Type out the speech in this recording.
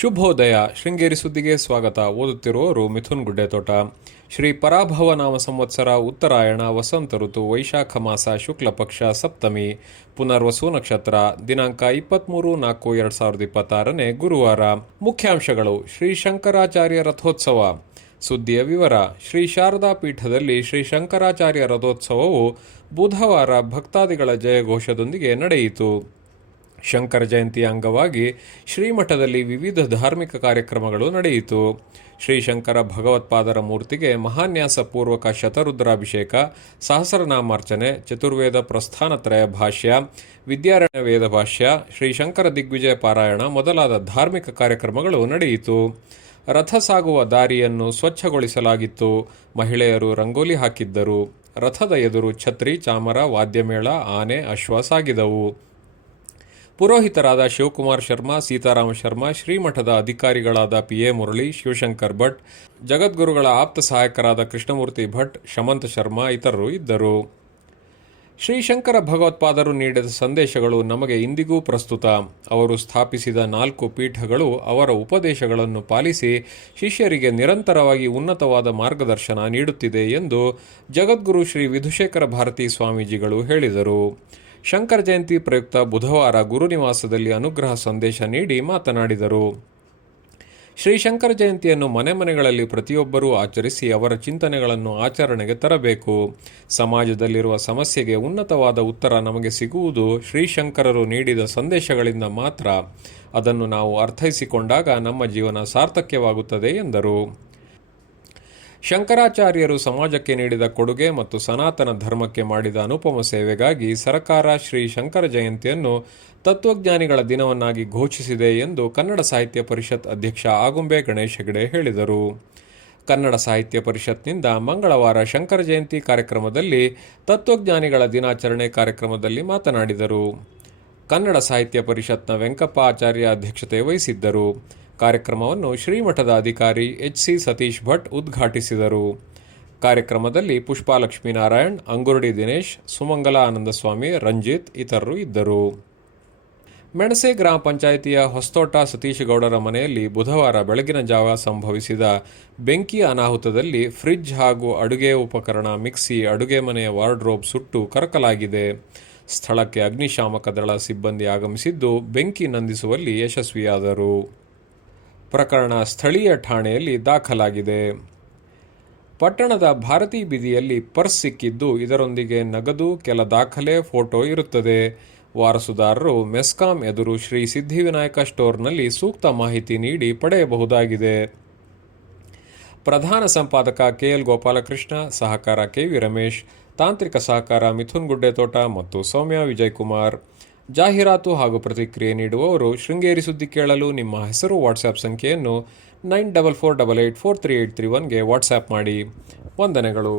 ಶುಭೋದಯ. ಶೃಂಗೇರಿ ಸುದ್ದಿಗೆ ಸ್ವಾಗತ. ಓದುತ್ತಿರುವವರು ಮಿಥುನ್ ಗುಡ್ಡೆತೋಟ. ಶ್ರೀ ಪರಾಭವ ನಾಮ ಸಂವತ್ಸರ, ಉತ್ತರಾಯಣ, ವಸಂತ ಋತು, ವೈಶಾಖ ಮಾಸ, ಶುಕ್ಲ ಪಕ್ಷ, ಸಪ್ತಮಿ, ಪುನರ್ವಸು ನಕ್ಷತ್ರ. ದಿನಾಂಕ 23/4/2026 ಗುರುವಾರ. ಮುಖ್ಯಾಂಶಗಳು: ಶ್ರೀ ಶಂಕರಾಚಾರ್ಯ ರಥೋತ್ಸವ. ಸುದ್ದಿಯ ವಿವರ. ಶ್ರೀ ಶಾರದಾ ಪೀಠದಲ್ಲಿ ಶ್ರೀ ಶಂಕರಾಚಾರ್ಯ ರಥೋತ್ಸವವು ಬುಧವಾರ ಭಕ್ತಾದಿಗಳ ಜಯಘೋಷದೊಂದಿಗೆ ನಡೆಯಿತು. ಶಂಕರ ಜಯಂತಿಯ ಅಂಗವಾಗಿ ಶ್ರೀಮಠದಲ್ಲಿ ವಿವಿಧ ಧಾರ್ಮಿಕ ಕಾರ್ಯಕ್ರಮಗಳು ನಡೆಯಿತು. ಶ್ರೀಶಂಕರ ಭಗವತ್ಪಾದರ ಮೂರ್ತಿಗೆ ಮಹಾನ್ಯಾಸಪೂರ್ವಕ ಶತರುದ್ರಾಭಿಷೇಕ, ಸಹಸ್ರನಾಮಾರ್ಚನೆ, ಚತುರ್ವೇದ ಪ್ರಸ್ಥಾನತ್ರಯ ಭಾಷ್ಯ, ವಿದ್ಯಾರಣ್ಯ ವೇದ ಭಾಷ್ಯ, ಶ್ರೀಶಂಕರ ದಿಗ್ವಿಜಯ ಪಾರಾಯಣ ಮೊದಲಾದ ಧಾರ್ಮಿಕ ಕಾರ್ಯಕ್ರಮಗಳು ನಡೆಯಿತು. ರಥ ಸಾಗುವ ದಾರಿಯನ್ನು ಸ್ವಚ್ಛಗೊಳಿಸಲಾಗಿತ್ತು. ಮಹಿಳೆಯರು ರಂಗೋಲಿ ಹಾಕಿದ್ದರು. ರಥದ ಎದುರು ಛತ್ರಿ, ಚಾಮರ, ವಾದ್ಯಮೇಳ, ಆನೆ, ಅಶ್ವ ಸಾಗಿದವು. ಪುರೋಹಿತರಾದ ಶಿವಕುಮಾರ್ ಶರ್ಮಾ, ಸೀತಾರಾಮ ಶರ್ಮಾ, ಶ್ರೀಮಠದ ಅಧಿಕಾರಿಗಳಾದ ಪಿ.ಎ. ಮುರಳಿ, ಶಿವಶಂಕರ್ ಭಟ್, ಜಗದ್ಗುರುಗಳ ಆಪ್ತ ಸಹಾಯಕರಾದ ಕೃಷ್ಣಮೂರ್ತಿ ಭಟ್, ಶಮಂತ ಶರ್ಮಾ ಇತರರು ಇದ್ದರು. ಶ್ರೀಶಂಕರ ಭಗವತ್ಪಾದರು ನೀಡಿದ ಸಂದೇಶಗಳು ನಮಗೆ ಇಂದಿಗೂ ಪ್ರಸ್ತುತ. ಅವರು ಸ್ಥಾಪಿಸಿದ 4 ಪೀಠಗಳು ಅವರ ಉಪದೇಶಗಳನ್ನು ಪಾಲಿಸಿ ಶಿಷ್ಯರಿಗೆ ನಿರಂತರವಾಗಿ ಉನ್ನತವಾದ ಮಾರ್ಗದರ್ಶನ ನೀಡುತ್ತಿದೆ ಎಂದು ಜಗದ್ಗುರು ಶ್ರೀ ವಿಧುಶೇಖರ ಭಾರತೀ ಸ್ವಾಮೀಜಿಗಳು ಹೇಳಿದರು. ಶಂಕರ ಜಯಂತಿ ಪ್ರಯುಕ್ತ ಬುಧವಾರ ಗುರುನಿವಾಸದಲ್ಲಿ ಅನುಗ್ರಹ ಸಂದೇಶ ನೀಡಿ ಮಾತನಾಡಿದರು. ಶ್ರೀಶಂಕರ ಜಯಂತಿಯನ್ನು ಮನೆಗಳಲ್ಲಿ ಪ್ರತಿಯೊಬ್ಬರೂ ಆಚರಿಸಿ ಅವರ ಚಿಂತನೆಗಳನ್ನು ಆಚರಣೆಗೆ ತರಬೇಕು. ಸಮಾಜದಲ್ಲಿರುವ ಸಮಸ್ಯೆಗೆ ಉನ್ನತವಾದ ಉತ್ತರ ನಮಗೆ ಸಿಗುವುದು ಶ್ರೀಶಂಕರರು ನೀಡಿದ ಸಂದೇಶಗಳಿಂದ ಮಾತ್ರ. ಅದನ್ನು ನಾವು ಅರ್ಥೈಸಿಕೊಂಡಾಗ ನಮ್ಮ ಜೀವನ ಸಾರ್ಥಕ್ಯವಾಗುತ್ತದೆ ಎಂದರು. ಶಂಕರಾಚಾರ್ಯರು ಸಮಾಜಕ್ಕೆ ನೀಡಿದ ಕೊಡುಗೆ ಮತ್ತು ಸನಾತನ ಧರ್ಮಕ್ಕೆ ಮಾಡಿದ ಅನುಪಮ ಸೇವೆಗಾಗಿ ಸರ್ಕಾರ ಶ್ರೀ ಶಂಕರ ಜಯಂತಿಯನ್ನು ತತ್ವಜ್ಞಾನಿಗಳ ದಿನವನ್ನಾಗಿ ಘೋಷಿಸಿದೆ ಎಂದು ಕನ್ನಡ ಸಾಹಿತ್ಯ ಪರಿಷತ್ ಅಧ್ಯಕ್ಷ ಆಗುಂಬೆ ಗಣೇಶ್ ಹೆಗಡೆ ಹೇಳಿದರು. ಕನ್ನಡ ಸಾಹಿತ್ಯ ಪರಿಷತ್ನಿಂದ ಮಂಗಳವಾರ ಶಂಕರ ಜಯಂತಿ ಕಾರ್ಯಕ್ರಮದಲ್ಲಿ ತತ್ವಜ್ಞಾನಿಗಳ ದಿನಾಚರಣೆ ಕಾರ್ಯಕ್ರಮದಲ್ಲಿ ಮಾತನಾಡಿದರು. ಕನ್ನಡ ಸಾಹಿತ್ಯ ಪರಿಷತ್ನ ವೆಂಕಪ್ಪ ಆಚಾರ್ಯ ಅಧ್ಯಕ್ಷತೆ ವಹಿಸಿದ್ದರು. ಕಾರ್ಯಕ್ರಮವನ್ನು ಶ್ರೀಮಠದ ಅಧಿಕಾರಿ ಎಚ್.ಸಿ. ಸತೀಶ್ ಭಟ್ ಉದ್ಘಾಟಿಸಿದರು. ಕಾರ್ಯಕ್ರಮದಲ್ಲಿ ಪುಷ್ಪಾಲಕ್ಷ್ಮೀ ನಾರಾಯಣ್, ಅಂಗುರಡಿ ದಿನೇಶ್, ಸುಮಂಗಲ ಆನಂದಸ್ವಾಮಿ, ರಂಜಿತ್ ಇತರರು ಇದ್ದರು. ಮೆಣಸೆ ಗ್ರಾಮ ಪಂಚಾಯಿತಿಯ ಹೊಸತೋಟ ಸತೀಶ್ ಗೌಡರ ಮನೆಯಲ್ಲಿ ಬುಧವಾರ ಬೆಳಗಿನ ಜಾವ ಸಂಭವಿಸಿದ ಬೆಂಕಿ ಅನಾಹುತದಲ್ಲಿ ಫ್ರಿಡ್ಜ್ ಹಾಗೂ ಅಡುಗೆ ಉಪಕರಣ, ಮಿಕ್ಸಿ, ಅಡುಗೆ ಮನೆಯ ವಾರ್ಡ್ರೋಬ್ ಸುಟ್ಟು ಕರಕಲಾಗಿದೆ. ಸ್ಥಳಕ್ಕೆ ಅಗ್ನಿಶಾಮಕ ದಳ ಸಿಬ್ಬಂದಿ ಆಗಮಿಸಿದ್ದು ಬೆಂಕಿ ನಂದಿಸುವಲ್ಲಿ ಯಶಸ್ವಿಯಾದರು. ಪ್ರಕರಣ ಸ್ಥಳೀಯ ಠಾಣೆಯಲ್ಲಿ ದಾಖಲಾಗಿದೆ. ಪಟ್ಟಣದ ಭಾರತೀ ಬೀದಿಯಲ್ಲಿ ಪರ್ಸ್ ಸಿಕ್ಕಿದ್ದು, ಇದರೊಂದಿಗೆ ನಗದು, ಕೆಲ ದಾಖಲೆ, ಫೋಟೋ ಇರುತ್ತದೆ. ವಾರಸುದಾರರು ಮೆಸ್ಕಾಂ ಎದುರು ಶ್ರೀ ಸಿದ್ಧಿವಿನಾಯಕ ಸ್ಟೋರ್ನಲ್ಲಿ ಸೂಕ್ತ ಮಾಹಿತಿ ನೀಡಿ ಪಡೆಯಬಹುದಾಗಿದೆ. ಪ್ರಧಾನ ಸಂಪಾದಕ ಕೆ.ಎಲ್. ಗೋಪಾಲಕೃಷ್ಣ, ಸಹಕಾರ ಕೆ.ವಿ. ರಮೇಶ್, ತಾಂತ್ರಿಕ ಸಹಕಾರ ಮಿಥುನ್ ಗುಡ್ಡೆತೋಟ ಮತ್ತು ಸೌಮ್ಯ ವಿಜಯಕುಮಾರ್. ಜಾಹೀರಾತು ಹಾಗೂ ಪ್ರತಿಕ್ರಿಯೆ ನೀಡುವವರು ಶೃಂಗೇರಿ ಸುದ್ದಿ ಕೇಳಲು ನಿಮ್ಮ ಹೆಸರು, ವಾಟ್ಸ್ಆ್ಯಪ್ ಸಂಖ್ಯೆಯನ್ನು 9448843831ಗೆ ವಾಟ್ಸ್ಆ್ಯಪ್ ಮಾಡಿ. ವಂದನೆಗಳು.